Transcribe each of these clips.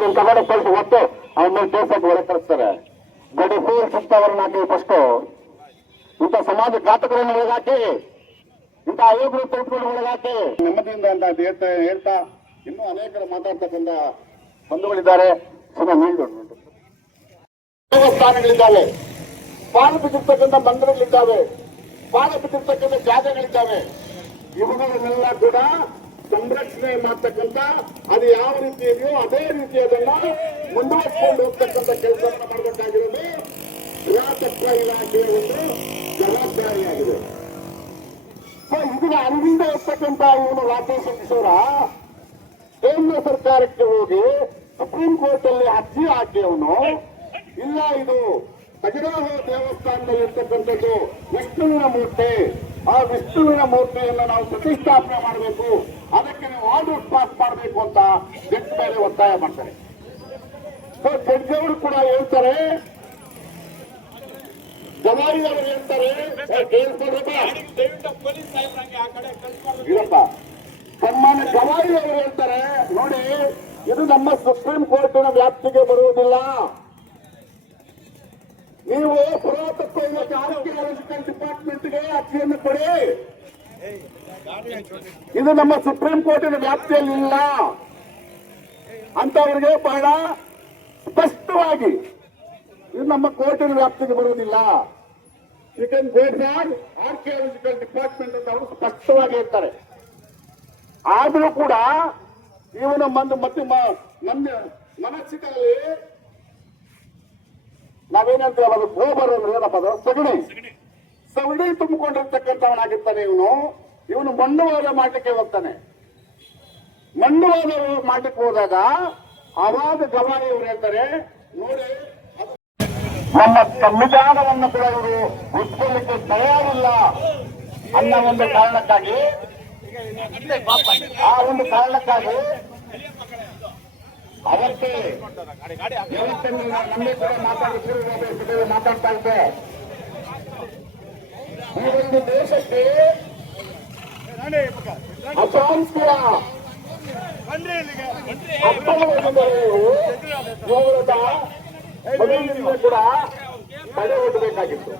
ಅವ್ರನ್ನ ತಗೊಂಡು ಕಳಿಸಿ, ಒಟ್ಟು ಅವ್ರ ಮೇಲೆ ಒಳಗೆ ಕಳಿಸ್ತಾರೆ. ಗಡಿ ಫೂಲ್ ಸುತ್ತವರನ್ನ ಹಾಕಿ ಫಸ್ಟ್ ಇಂಥ ಸಮಾಜ ಘಾತಕರನ್ನು ಒಳಗಾಕಿ, ಇಂಥ ಆಯೋಗರು ತೆಗೆದುಕೊಂಡು ಒಳಗಾಕಿ. ನೆಮ್ಮದಿಯಿಂದ ಅಂತ ಹೇಳ್ತಾ ಹೇಳ್ತಾ ಇನ್ನೂ ಅನೇಕರು ಮಾತಾಡ್ತಕ್ಕಂಥ ಬಂಧುಗಳಿದ್ದಾರೆ. ಸುಮ್ಮನೆ ನೀಡೋಣ ದೇವಸ್ಥಾನಗಳಿದ್ದಾವೆ. ಪಾಲು ಬಿದ್ದಿರ್ತಕ್ಕಂಥ ಮಂದಿರಗಳಿದ್ದಾವೆ. ಪಾಲು ಬಿದ್ದಿರ್ತಕ್ಕಂಥ ಜಾಗಗಳಿದ್ದಾವೆ. ಇವುಗಳನ್ನೆಲ್ಲ ಕೂಡ ಸಂರಕ್ಷಣೆ ಮಾಡ್ತಕ್ಕಂಥ, ಅದು ಯಾವ ರೀತಿ ಇದೆಯೋ ಅದೇ ರೀತಿ ಅದನ್ನ ಮುಂದುವರಿಸಿಕೊಂಡು ಹೋಗ್ತಕ್ಕಂಥ ಕೆಲಸವನ್ನು ಮಾಡಬೇಕಾಗಿರೋದು ಪುರಾತತ್ವ ಇಲಾಖೆಯ ಒಂದು ಜವಾಬ್ದಾರಿಯಾಗಿದೆ. ಇದನ್ನ ಅಲ್ಲಿಂದ ಇರ್ತಕ್ಕಂಥ ಇವನು ರಾಕೇಶ್ ಕಿಶೋರ ಕೇಂದ್ರ ಸರ್ಕಾರಕ್ಕೆ ಹೋಗಿ ಸುಪ್ರೀಂ ಕೋರ್ಟ್ ಅಲ್ಲಿ ಅರ್ಜಿ ಹಾಕಿ ಅವನು ಇಲ್ಲ, ಇದು ಖಜರಾಹ ದೇವಸ್ಥಾನದಲ್ಲಿ ಇರ್ತಕ್ಕಂಥದ್ದು ವಿಷ್ಣುವಿನ ಮೂರ್ತಿ. ಆ ವಿಷ್ಣುವಿನ ಮೂರ್ತಿಯನ್ನು ನಾವು ಪ್ರತಿಷ್ಠಾಪನೆ ಮಾಡಬೇಕು. ಅದಕ್ಕೆ ನೀವು ಆರ್ಡರ್ ಪಾಸ್ ಮಾಡಬೇಕು ಅಂತ ಜಡ್ಜ್ ಮೇಲೆ ಒತ್ತಾಯ ಮಾಡ್ತಾರೆ. ಜಡ್ಜ್ ಅವರು ಕೂಡ ಹೇಳ್ತಾರೆ. ಜವಾರಿ ಅವರು ಹೇಳ್ತಾರೆ. ಇರಪ್ಪ ಸನ್ಮಾನ್ಯ ಜವಾರಿ ಅವರು ಹೇಳ್ತಾರೆ. ನೋಡಿ, ಇದು ನಮ್ಮ ಸುಪ್ರೀಂ ಕೋರ್ಟಿನ ವ್ಯಾಪ್ತಿಗೆ ಬರುವುದಿಲ್ಲ. ನೀವು ಪುರಾತತ್ವ ಇಲಾಖೆ ಆರ್ಕಿಯಾಲಜಿಕಲ್ ಡಿಪಾರ್ಟ್ಮೆಂಟ್ಗೆ ಅರ್ಜಿಯನ್ನು ಕೊಡಿ. ಇದು ನಮ್ಮ ಸುಪ್ರೀಂ ಕೋರ್ಟಿನ ವ್ಯಾಪ್ತಿಯಲ್ಲಿ ಇಲ್ಲ ಅಂತವರಿಗೆ ಬಹಳ ಸ್ಪಷ್ಟವಾಗಿ ಇದು ನಮ್ಮ ಕೋರ್ಟಿನ ವ್ಯಾಪ್ತಿಗೆ ಬರುವುದಿಲ್ಲ. You can go for archaeological department ಅಂತ ಅವರು ಸ್ಪಷ್ಟವಾಗಿ ಹೇಳ್ತಾರೆ. ಆದರೂ ಕೂಡ ಇವನ ಮಂದು ಮತ್ತೆ ಮ- ನನ್ನ ಮನಸ್ಸಿನಲ್ಲಿ ನಾವೇನಂತೀವಿ ಅದು ಗೋಬರ್ ಅಂದ್ರೆ ಏನಪ್ಪ ಅದು ಸಗಣಿ. ಸಗಣಿ. ತುಂಬಿಕೊಂಡಿರ್ತಕ್ಕಂಥವನಾಗಿರ್ತಾನೆ ಇವನು. ಇವನು ಮಣ್ಣುವಾದ ಮಾಡಲಿಕ್ಕೆ ಹೋಗ್ತಾನೆ. ಮಣ್ಣುವಾದ ಮಾಡ್ಲಿಕ್ಕೆ ಹೋದಾಗ ಅವಾಗ ಗವಾಯಿ ಅವರು ಹೇಳ್ತಾರೆ ನೋಡಿ ನಮ್ಮ ಸಂವಿಧಾನವನ್ನು ಕೂಡ ಇವರು ಉಳಿಸ್ಕೊಳ್ಳಿಕ್ಕೆ ತಯಾರಿಲ್ಲ ಅನ್ನೋ ಒಂದು ಕಾರಣಕ್ಕಾಗಿ ಆ ಒಂದು ಕಾರಣಕ್ಕಾಗಿ ಅವತ್ತೇ ಯಾವತ್ತನ್ನು ನಮ್ಮೇ ಕೂಡ ಮಾತಾಡುತ್ತಿರುವ ಮಾತಾಡ್ತಾ ಇದ್ದೆ. ಈ ಒಂದು ದೇಶಕ್ಕೆ ಅಶಾಂತಿಯ ಕೂಡ ತಡೆ ಒಡ್ಡಬೇಕಾಗಿತ್ತು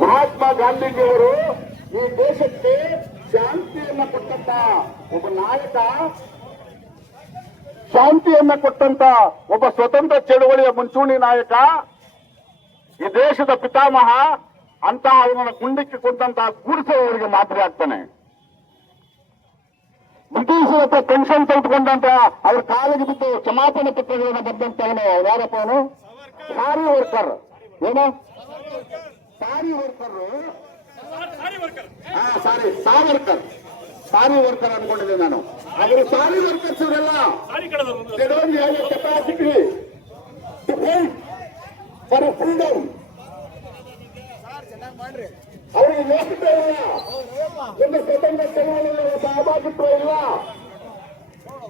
ಮಹಾತ್ಮ ಗಾಂಧೀಜಿಯವರು ಈ ದೇಶಕ್ಕೆ ಶಾಂತಿಯನ್ನ ಕೊಟ್ಟಂತ ಒಬ್ಬ ನಾಯಕ, ಶಾಂತಿಯನ್ನ ಕೊಟ್ಟಂತ ಒಬ್ಬ ಸ್ವತಂತ್ರ ಚಳುವಳಿಯ ಮುಂಚೂಣಿ ನಾಯಕ, ಈ ದೇಶದ ಪಿತಾಮಹ ಅಂತ ಅವನನ್ನು ಕುಂಡಕ್ಕೆ ಕೊಂದಂತ ಕೂಡಿಸುವವರಿಗೆ ಮಾತ್ರ ಆಗ್ತಾನೆ. ಬ್ರಿಟಿಷರ ಹತ್ರ ಪೆನ್ಷನ್ ತೆಗೆದುಕೊಂಡಂತ ಅವ್ರ ಕಾಲಿಗೆ ಬಿದ್ದು ಕ್ಷಮಾಪಣೆ ಪತ್ರಗಳನ್ನು ಬರೆದಂತ ಅವನು ಯಾರಪ್ಪ ಅವನು? ಸಾರಿ ವರ್ಕರ್ ಏನು? ಸಾರಿ ವರ್ಕರ್ ಹಾ ಸಾರಿ. ಸಾವರ್ಕರ್ ಸಾರಿ ವರ್ಕರ್ ಅನ್ಕೊಂಡಿದ್ದೆ ನಾನು. ಅವರು ಸಾರಿ ವರ್ಕರ್ಸ್ ಇವರೆಲ್ಲ. fight for a freedom. ಅವರಿಗೆ ಯೋಗ್ಯತೆ ಇಲ್ಲ. ಒಂದು ಸ್ವತಂತ್ರ ಚಳವಳಿಯಲ್ಲಿ ಸಹಭಾಗಿತ್ವ ಇಲ್ಲ.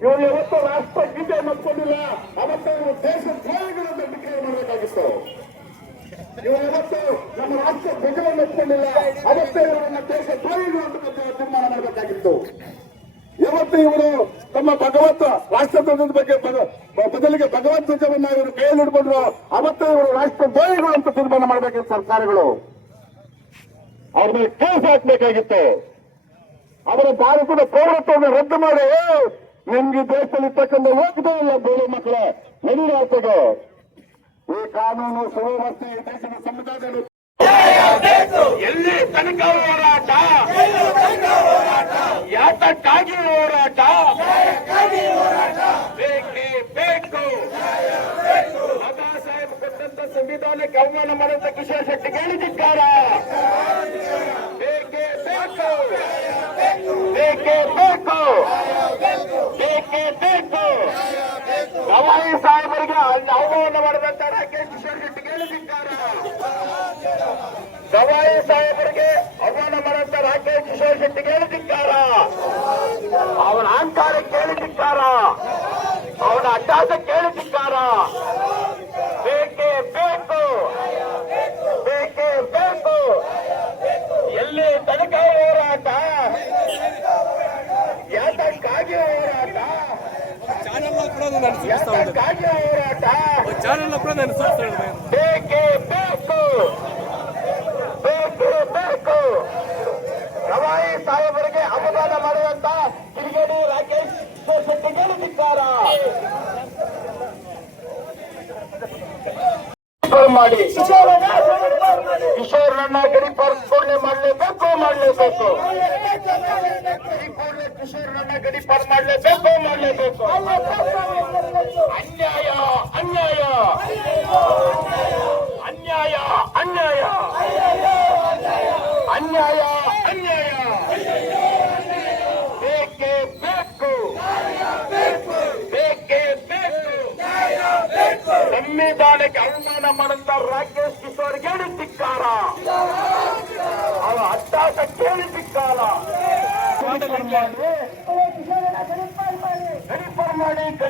ಇವರು ಯಾವತ್ತೂ ರಾಷ್ಟ್ರ ಗೀತೆ ಒಪ್ಕೊಂಡಿಲ್ಲ ಅವತ್ತೇ ಇವರು ದೇಶ ದ್ರೋಹಿಗಳನ್ನು ಡಿಕ್ಲೇರ್ ಮಾಡಬೇಕಾಗಿತ್ತು. ಇವರು ಯಾವತ್ತು ನಮ್ಮ ರಾಷ್ಟ್ರ ಧ್ವಜವನ್ನು ಒಪ್ಪಿಕೊಂಡಿಲ್ಲ ಅವತ್ತೇ ಇವರನ್ನ ದೇಶ ಅಂತ ತೀರ್ಮಾನ ಮಾಡಬೇಕಾಗಿತ್ತು. ಇವತ್ತು ಇವರು ತಮ್ಮ ಭಗವತ್, ರಾಷ್ಟ್ರಧ್ವಜದ ಬಗ್ಗೆ ಬದಲಿಗೆ ಭಗವತ್ ಧ್ವಜವನ್ನ ಇವರು ಕೈಯಲ್ಲಿ ಹಿಡ್ಕೊಂಡ್ರು, ಅವತ್ತೇ ಇವರು ರಾಷ್ಟ್ರ ದ್ರೋಹಿಗಳು ಅಂತ ತೀರ್ಮಾನ ಮಾಡಬೇಕಿತ್ತು ಸರ್ಕಾರಗಳು. ಅವ್ರ ಮೇಲೆ ಕೇಸ್ ಹಾಕ್ಬೇಕಾಗಿತ್ತು. ಅವರ ಭಾರತದ ಪೌರತ್ವವನ್ನು ರದ್ದು ಮಾಡಿ ನಿಮ್ಗೆ ದೇಶದಲ್ಲಿ ಇರ್ತಕ್ಕಂಥ ಹೋಗ್ತಾ ಇಲ್ಲ, ಬೇರೆ ಮಕ್ಕಳೇ. ನಡೀರಾಗ್ತದೆ ಈ ಕಾನೂನು ಸುವ್ಯವಸ್ಥೆ ದೇಶದ ಸಂವಿಧಾನದಲ್ಲಿ ಎಲ್ಲಿ ತನಕ ಹೋರಾಟ? ಯಾತಕ್ಕಾಗಿ ಹೋರಾಟ? ಬೇಕೇ ಬೇಕು. ಬಾಬಾ ಸಾಹೇಬ್ ಕೊಟ್ಟಂತ ಸಂವಿಧಾನಕ್ಕೆ ಅವಮಾನ ಮಾಡಿದ ಕಿಶೋರ್ ಶೆಟ್ಟಿ ಹೇಳಿದಿದ್ದಾರ ಬೇಕೇ ಬೇಕು. ಬೇಕೇ ಬೇಕು. ಬೇಕೇ ಬೇಕು ಗವಾಯಿ ಸಾಹೇಬರಿಗೆ ಅವಮಾನ ಮಾಡಿದಂತ ರಾಕೇಶ್ ಕಿಶೋರ್ ಶೆಟ್ಟಿ ಹೇಳಿದಿದ್ದಾರ ಗವಾಯಿ ಸಾಹೇಬರಿಗೆ ಅವಮಾನ ಮಾಡಿದಂತ ರಾಕೇಶ್ ಕಿಶೋರ್ ಶೆಟ್ಟಿ ಹೇಳಿದಿದ್ದಾರ ಅವನ ಅಹಂಕಾರ ಕೇಳಿದಿದ್ದಾರ ಅವನ ಅಡ್ಡಾಸ ಕೇಳಿದಿದ್ದಾರ ಬೇಕೇ ಬೇಕು ಬೇಕೇ ಬೇಕು ಎಲ್ಲಿ ತನಕ ಹೋರಾಟ ಯಾತಕ್ಕಾಗಿ ಹೋರಾಟ ನಾನು ಸೂಚಿಸ್ತಾ ಕೂಡ ನಾನು ಸೂಚಿಸ್ತಾ ಇದ್ದೇನೆ ಬೇಕೇ ಬೇಕು ಬೇಕು ಬೇಕು ಗವಾಯಿ ಸಾಹೇಬರಿಗೆ ಅಪಮಾನ ಮಾಡುವಂತ ಕಿರಿಗೇಡಿ ರಾಕೇಶ್ ಶೆಟ್ಟಿಗೆ ಮಾಡಿ. ಕಿಶೋರ್ನನ್ನ ಗಡಿ ಪರಿಪೂರ್ಣೆ ಮಾಡಲೇಬೇಕು ಮಾಡಲೇಬೇಕು ಈ ಕೂಡಲೇ ಕಿಶೋರ್ನನ್ನ ಗಡಿ ಪಾರ್ ಮಾಡಲೇಬೇಕು ಮಾಡಲೇಬೇಕು. ಅನ್ಯಾಯ ಅನ್ಯಾಯ. ಅನ್ಯಾಯ ಅನ್ಯಾಯ. ಅನ್ಯಾಯ ಅನ್ಯಾಯ. ಬೇಕೇ ಬೇಕು. ಬೇಕೇ ಬೇಕು. ಸಂವಿಧಾನಕ್ಕೆ ಅನುಮಾನ ಮಾಡಂತ ರಾಕೇಶ್ ಕಿಶೋರ್ ಹೇಳಿ ಧಿಕ್ಕಾರ ಅವರ ಅಟ್ಟಾಸ ಕೇಳಿ ಧಿಕ್ಕಾರ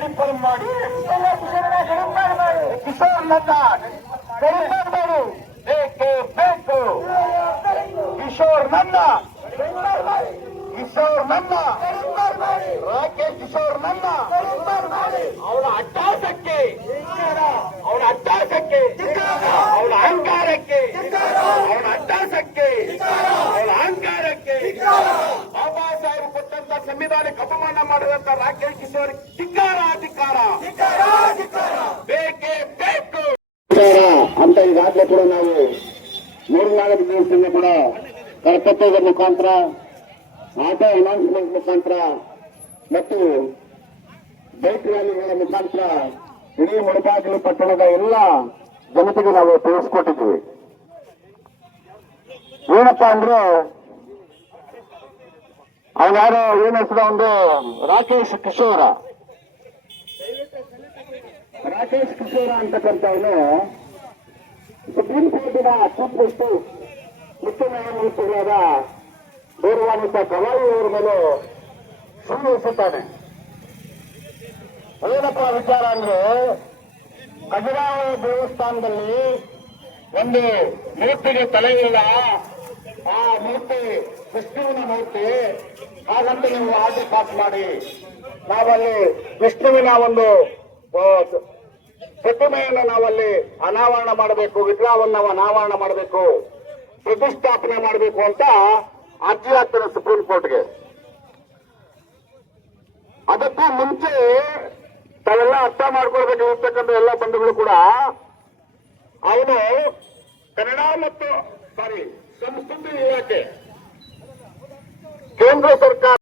ಮಾಡಿ ಗಡಿಪರ್ ಮಾಡಿ ಕಿಶೋರ್ ಲತಾ ಗಡಿಪರ್ ಮಾಡು ಬೇಕೇ ಬೇಕು ಕಿಶೋರ್ ನನ್ನ ಕಿಶೋರ್ ನನ್ನ ರಾಕೇಶ್ ಕಿಶೋರ್ ಧಿಕ್ಕಾರ ಧಿಕ್ಕಾರ. ಬೇಕೇ ಬೇಕು. ಅಂತ ಈಗಾಗಲೇ ಕೂಡ ನಾವು ಮೂರ್ನಾಲ್ಕು ದಿವಸದಿಂದ ಕೂಡ ಕರಪತ್ರದ ಮುಖಾಂತರ ಆಟೋ ಅನೌನ್ಸ್ಮೆಂಟ್ ಮುಖಾಂತರ ಮತ್ತು ಬೈಕ್ ರ್ಯಾಲಿಗಳ ಮುಖಾಂತರ ಇಡೀ ಮುಳಬಾಗಿಲು ಪಟ್ಟಣದ ಎಲ್ಲ ಜನತೆಗೆ ನಾವು ತಿಳಿಸ್ಕೊಟ್ಟಿದ್ವಿ ಏನಪ್ಪಾ ಅಂದ್ರೆ ಅವನ್ಯಾರೋ ಏನ್ ಹೆಸರು ಒಂದು ರಾಕೇಶ್ ಕಿಶೋರ. ರಾಕೇಶ್ ಕಿಶೋರ ಅಂತಕ್ಕಂಥವನು ಸುಪ್ರೀಂ ಕೋರ್ಟಿನ ಚೀಫ್ ಜಸ್ಟಿಸ್ ಮುಖ್ಯ ನ್ಯಾಯಮೂರ್ತಿಗಳಾದ ಗೌರವಾನ್ವಿತ ಕವಾಯಿ ಅವರ ಮೇಲೆ ಸುಳ್ಳು ಎಸುತ್ತಾನೆ ಏನಪ್ಪ ವಿಚಾರ ಅಂದ್ರೆ ಖಜರಾವ ದೇವಸ್ಥಾನದಲ್ಲಿ ಒಂದು ಮೂರ್ತಿಗೆ ತಲೆ ಇಲ್ಲ ಆ ಮೂರ್ತಿ, ವಿಷ್ಣುವಿನ ಮೂರ್ತಿ, ಹಾಗಂತ ನೀವು ಆರ್ಡರ್ ಪಾಸ್ ಮಾಡಿ. ನಾವಲ್ಲಿ ವಿಷ್ಣುವಿನ ಒಂದು ಪ್ರತಿಮೆಯನ್ನು ನಾವಲ್ಲಿ ಅನಾವರಣ ಮಾಡಬೇಕು ವಿಗ್ರಹವನ್ನು ನಾವು ಅನಾವರಣ ಮಾಡಬೇಕು, ಪ್ರತಿಷ್ಠಾಪನೆ ಮಾಡಬೇಕು ಅಂತ ಅರ್ಜಿ ಹಾಕ್ತಾರೆ ಸುಪ್ರೀಂ ಕೋರ್ಟ್ಗೆ. ಅದಕ್ಕೂ ಮುಂಚೆ ತಾವೆಲ್ಲ ಅರ್ಥ ಮಾಡ್ಕೊಳ್ಬೇಕು ಇರ್ತಕ್ಕಂಥ ಎಲ್ಲ ಬಂಧುಗಳು ಕೂಡ. ಅವನು ಕನ್ನಡ ಮತ್ತು ಸಾರಿ ಸಂಸ್ಕೃತಿ ಇಲಾಖೆ ಕೇಂದ್ರ ಸರ್ಕಾರ